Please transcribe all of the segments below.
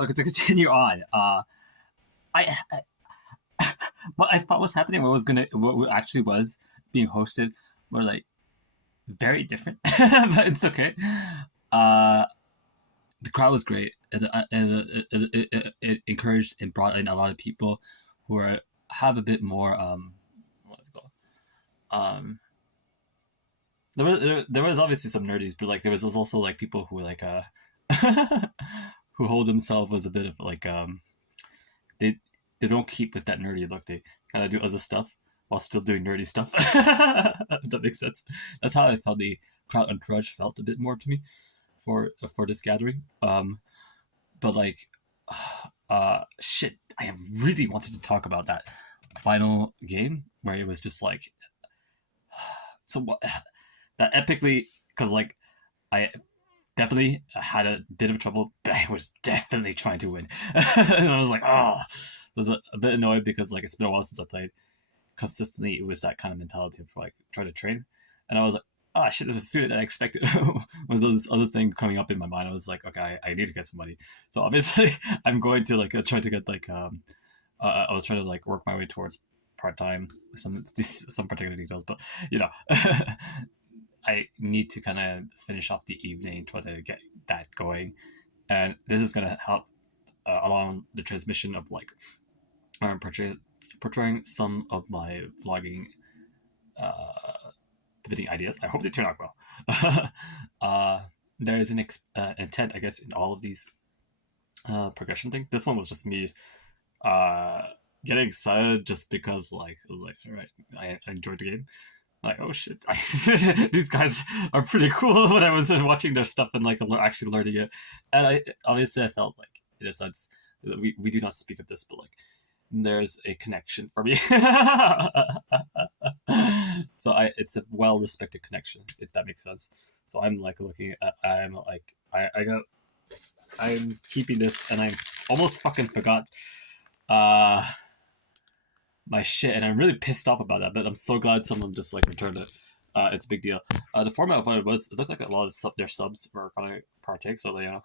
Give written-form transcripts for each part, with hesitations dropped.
So to continue on, I what I thought was happening, what actually was being hosted, were like very different, but it's okay. Uh, the crowd was great. It encouraged and brought in a lot of people who have a bit more what's it called? Um, there was obviously some nerdies, but like there was also like people who like who hold themselves as a bit of like they they don't keep with that nerdy look. They kind of do other stuff while still doing nerdy stuff. If that makes sense. That's how I felt the crowd encouraged felt a bit more to me for this gathering. But like, shit, I have really wanted to talk about that final game where it was just like, so what that epically, because like I definitely had a bit of trouble, but I was definitely trying to win. And I was like, oh, I was a bit annoyed because like it's been a while since I played consistently. It was that kind of mentality of like trying to train, and I was like, oh shit, this is sooner than I expected. Was this other thing coming up in my mind? I was like, okay, I need to get some money. So obviously, I'm going to like try to get like I was trying to like work my way towards part time some particular details, but you know. I need to kind of finish off the evening, try to get that going, and this is gonna help along the transmission of like portraying some of my vlogging pivoting ideas. I hope they turn out well. There is an intent, I guess, in all of these progression things. This one was just me uh, getting excited just because, like, I was like, all right, I enjoyed the game. Like, oh shit, these guys are pretty cool when I was watching their stuff and like actually learning it. And I felt like, in a sense, we do not speak of this, but like, there's a connection for me. So it's a well respected connection, if that makes sense. So I'm like looking at, I'm keeping this, and I almost fucking forgot uh my shit, and I'm really pissed off about that. But I'm so glad someone just like returned it. It's a big deal. The format of what it was, it looked like a lot of their subs were gonna partake, so you know,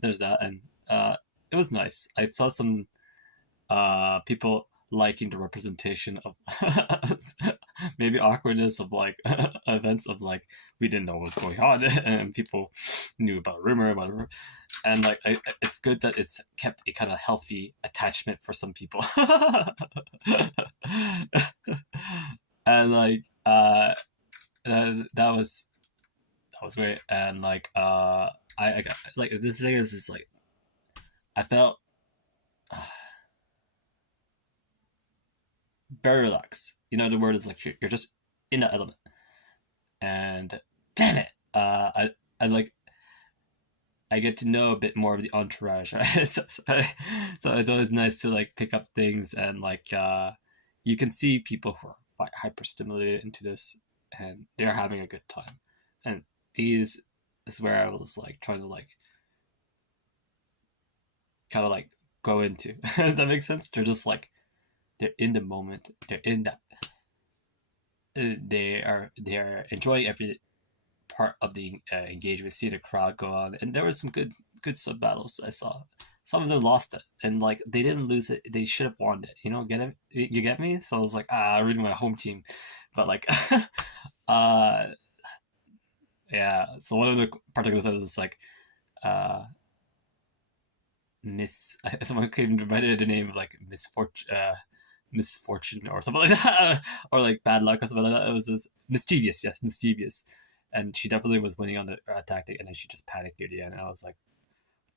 there's that, and it was nice. I saw some people liking the representation of maybe awkwardness of like events of like we didn't know what was going on, and people knew about a rumor, whatever. And like it's good that it's kept a kind of healthy attachment for some people. And like that was great. And like I got like this thing is just like I felt very relaxed. You know, the word is like you're just in the element. And damn it, I like I get to know a bit more of the entourage, right? So it's always nice to like pick up things and like you can see people who are like hyper stimulated into this and they're having a good time. And these is where I was like trying to like kind of like go into. Does that make sense? They're just like they're in the moment. They're in that. They are enjoying every part of the engagement. See the crowd go on, and there were some good sub battles I saw. Some of them lost it, and like they didn't lose it. They should have won it. You know, get it? You get me? So I was like, really my home team, but like, yeah. So one of the particular times is like, Miss. Someone came to reminded the name of like misfortune or something like that, or like bad luck or something like that. It was this mischievous, yes, mischievous, and she definitely was winning on the tactic, and then she just panicked near the end. And I was like,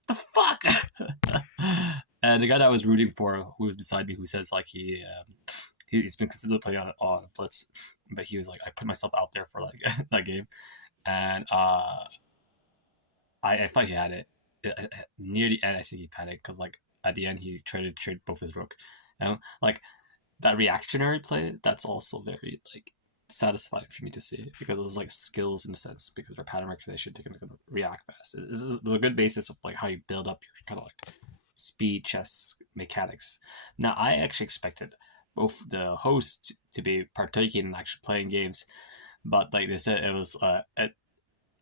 "The fuck!" And the guy that I was rooting for, who was beside me, who says like he's been consistently playing on Blitz, but he was like, I put myself out there for like that game, and I thought he had it. Near the end, I think he panicked because like at the end he tried to trade both his rook, and like that reactionary play, that's also very like satisfying for me to see because it was like skills in a sense because their pattern recognition to kind of react fast. It's a good basis of like how you build up your kind of like speed chess mechanics. Now I actually expected both the host to be partaking in actually playing games, but like they said, it was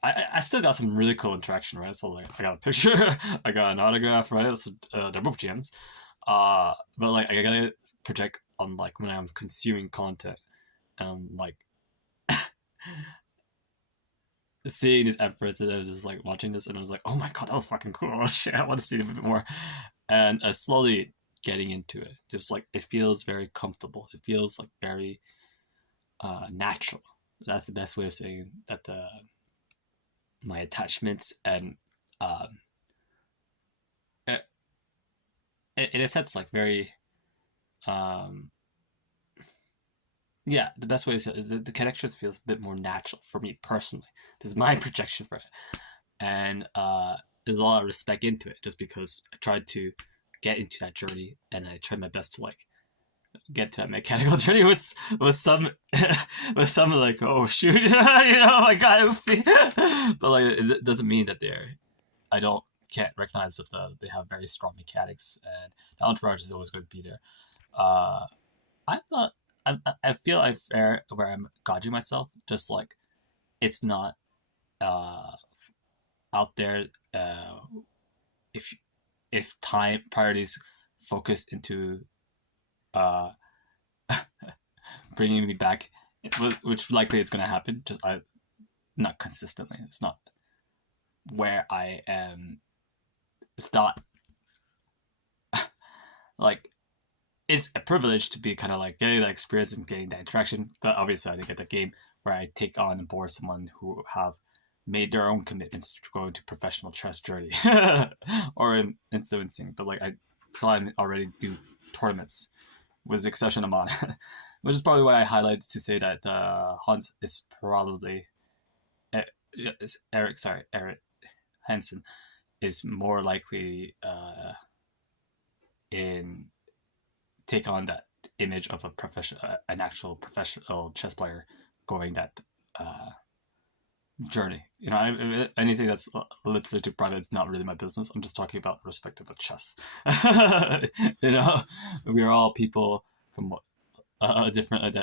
I still got some really cool interaction, right? So like I got a picture, I got an autograph, right? So they're both gems. But like I gotta project on like when I'm consuming content, like seeing these efforts, and I was just like watching this, and I was like, oh my god, that was fucking cool. Oh shit, I want to see it a bit more, and slowly getting into it. Just like it feels very comfortable. It feels like very natural. That's the best way of saying that. My attachments and um, uh, in a sense, like very um, yeah. The best way is the connection feels a bit more natural for me personally. This is my projection for it, and there's a lot of respect into it, just because I tried to get into that journey, and I tried my best to like get to that mechanical journey with some with some like, oh shoot, you know, my god, oopsie. But like it doesn't mean that I don't can't recognize that they have very strong mechanics, and the entourage is always going to be there. uh I'm not I feel like fair where I'm gauging myself, just like it's not uh out there. If time priorities focus into uh bringing me back, which likely it's going to happen, just not consistently. It's not where I am. It's not like it's a privilege to be kind of like getting that experience and getting that interaction. But obviously, I didn't get the game where I take on board someone who have made their own commitments to go into professional chess journey or in influencing. But like I saw him already do tournaments with the exception of on, which is probably why I highlighted to say that Hans is probably Eric Hansen is more likely in take on that image of a an actual professional chess player going that journey. You know, anything that's literally too private, it's not really my business. I'm just talking about the perspective of chess. You know, we are all people from different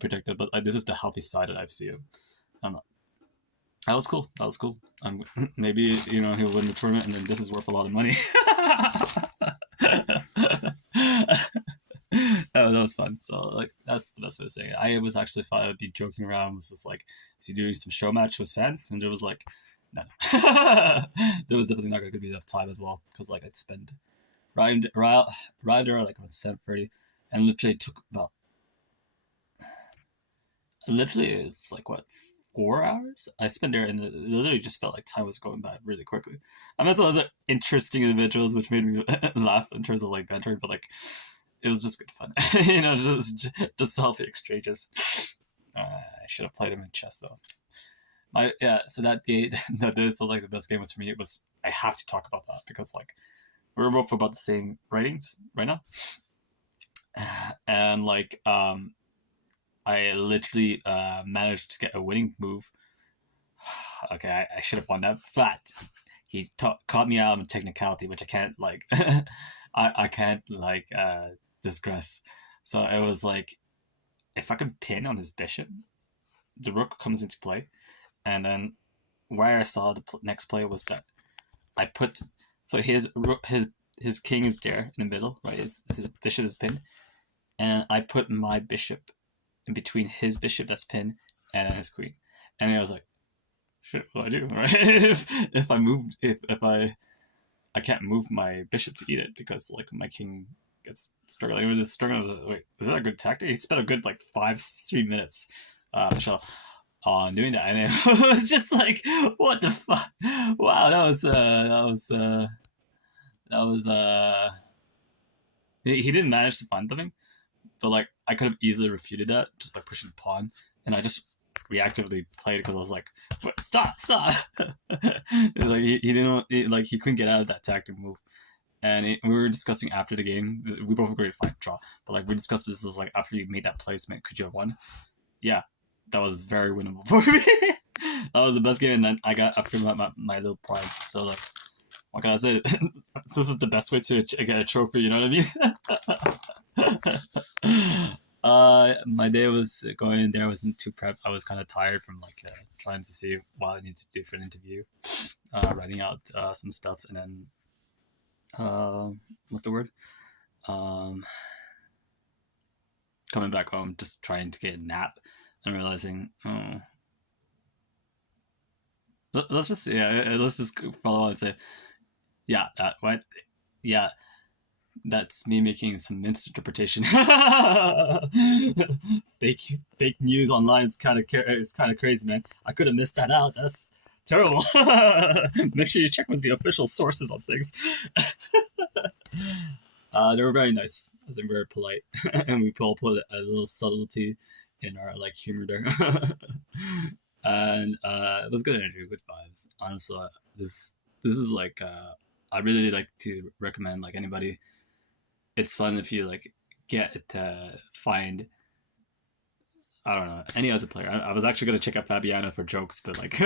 projected, but this is the healthy side that I've seen. That was cool. That was cool. Maybe he'll win the tournament, and then this is worth a lot of money. That was fun. So like that's the best way to say it. I was actually thought I'd be joking around. Was just like, is he doing some show match with fans? And there was like, no. There was definitely not going to be enough time as well, because like I'd spend right there like around 7:30, and literally took about it's like what 4 hours I spent there, and it literally just felt like time was going by really quickly. I mean, some interesting individuals, which made me laugh in terms of like bantering, but like it was just good fun. Just healthy exchanges. I should have played him in chess though. So that day, so like the best game was for me. It was, I have to talk about that because like we're both about the same ratings right now, and like I literally managed to get a winning move. Okay, I should have won that, but he caught me out on technicality, which I can't like. I can't like digress. So it was like, if I can pin on his bishop, the rook comes into play, and then where I saw the next play was that I put, so his king is there in the middle, right? His bishop is pinned, and I put my bishop in between his bishop that's pinned and his queen, and I was like, shit, what do I do, right? if I moved, if I can't move my bishop to eat it because like my king gets struggling. It was just struggling. I was like, wait, is that a good tactic? He spent a good like 3 minutes, Michelle, on doing that, and it was just like, what the fuck? Wow, he didn't manage to find something, but like I could have easily refuted that just by pushing the pawn, and I just reactively played because I was like, "What? Stop!" It was like he didn't like he couldn't get out of that tactic move, and we were discussing after the game. We both agreed to fight draw, but like we discussed this as like, after you made that placement, could you have won? Yeah, that was very winnable for me. That was the best game, and then I got after my little prize. So like, what can I say? This is the best way to get a trophy. You know what I mean? My day was going in there. I wasn't too prep. I was kind of tired from like trying to see what I need to do for an interview, writing out some stuff, and then what's the word? Um, Coming back home, just trying to get a nap, and realizing, oh, let's just follow on and say, yeah, what, yeah. That's me making some misinterpretation. Fake news online is kind of crazy, man. I could have missed that out. That's terrible. Make sure you check with the official sources on things. They were very nice. I think very polite, and we all put a little subtlety in our like humor there. And it was good energy, good vibes. Honestly, this is like I really like to recommend like anybody. It's fun if you like get to find, I don't know, any other player. I was actually gonna check out Fabiano for jokes, but like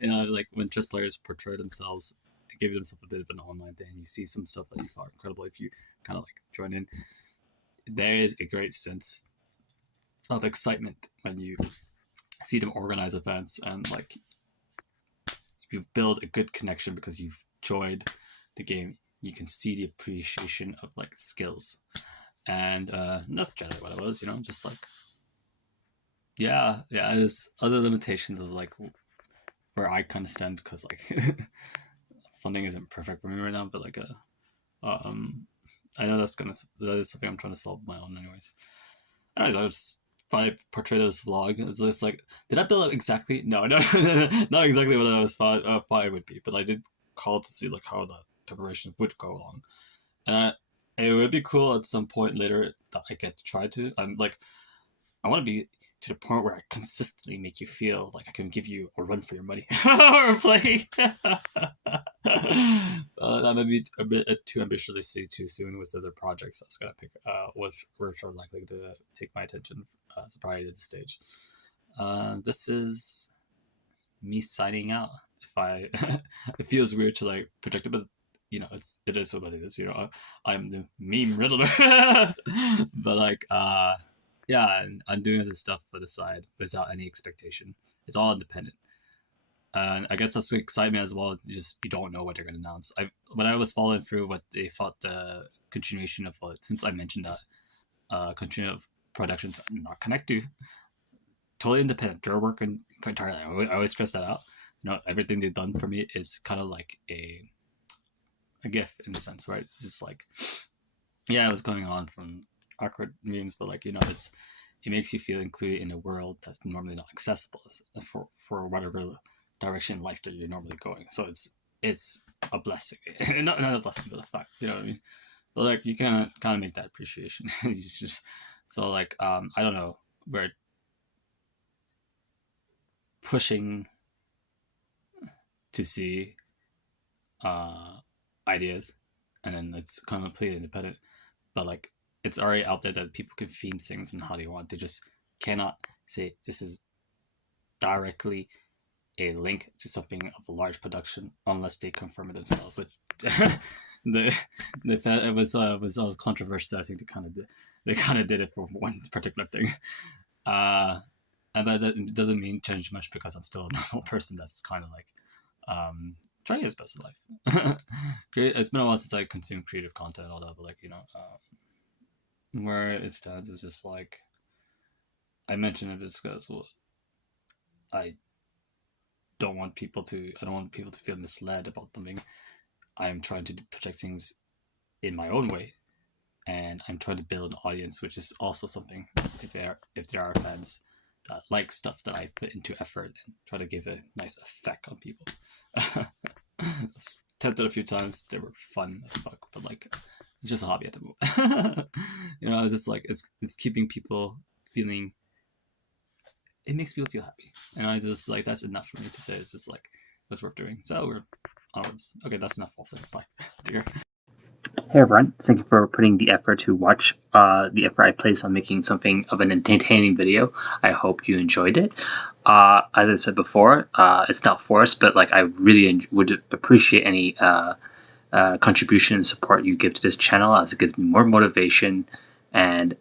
like when chess players portray themselves, give themselves a bit of an online thing, you see some stuff that you thought incredible if you kind of like join in. There is a great sense of excitement when you see them organize events and like you've built a good connection because you've joined the game. You can see the appreciation of like skills, and that's generally what it was. Just like there's other limitations of like where I kind of stand because like funding isn't perfect for me right now, but like I know that is something I'm trying to solve on my own anyways. If I portray this vlog, it's just like, did I build it exactly? No, not exactly what I was thought it would be, but I did call to see like how the preparation would go along, and it would be cool at some point later that I get to try to. I'm like, I want to be to the point where I consistently make you feel like I can give you a run for your money or play. That might be a bit too ambitiously too soon with other projects I was gonna pick, which are likely to take my attention as a priority at this stage. This is me signing out. It feels weird to like project it, but it is what it is. I'm the meme riddler, but like and I'm doing this stuff for the side without any expectation. It's all independent. And I guess that's the excitement as well. You don't know what they're going to announce. When I was following through what they thought the continuation of since I mentioned that continuation of productions I'm not connected to, totally independent. They're working entirely. I always stress that out. Everything they've done for me is kind of like a gift in a sense, right? It's just like, it was going on from awkward memes, but like it makes you feel included in a world that's normally not accessible for whatever direction in life that you're normally going. So it's a blessing, not a blessing, but a fact. You know what I mean? But like you kind of make that appreciation. So like I don't know, we're pushing to see ideas, and then it's completely independent. But like it's already out there that people can theme things and how they want. They just cannot say this is directly a link to something of a large production unless they confirm it themselves. Which it was controversial. I think they kind of did it for one particular thing. But that doesn't mean change much because I'm still a normal person that's kind of like trying his best in life. It's been a while since I consumed creative content and all that, but like where it stands is just like I mentioned it because I don't want people to feel misled about something. I'm trying to project things in my own way, and I'm trying to build an audience, which is also something if there are fans that like stuff that I put into effort and try to give a nice effect on people. Tested a few times, they were fun as fuck, but like it's just a hobby at the moment. It's just like it's keeping people feeling. It makes people feel happy, and I just like that's enough for me to say it's just like it's worth doing. So we're onwards. Okay, that's enough. Bye. Dear. Hey everyone, thank you for putting the effort to watch the effort I placed on making something of an entertaining video. I hope you enjoyed it. As I said before, it's not forced, but like I really would appreciate any contribution and support you give to this channel, as it gives me more motivation and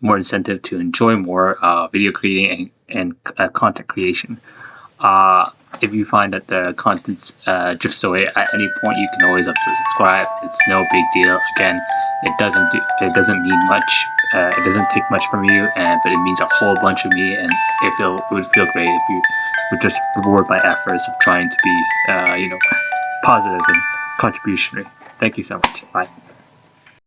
more incentive to enjoy more video creating and content creation. If you find that the content drifts away at any point, you can always subscribe. It's no big deal. Again, it doesn't mean much. It doesn't take much from you, but it means a whole bunch of me, and it would feel great if you would just reward my efforts of trying to be, positive and contributionary. Thank you so much. Bye.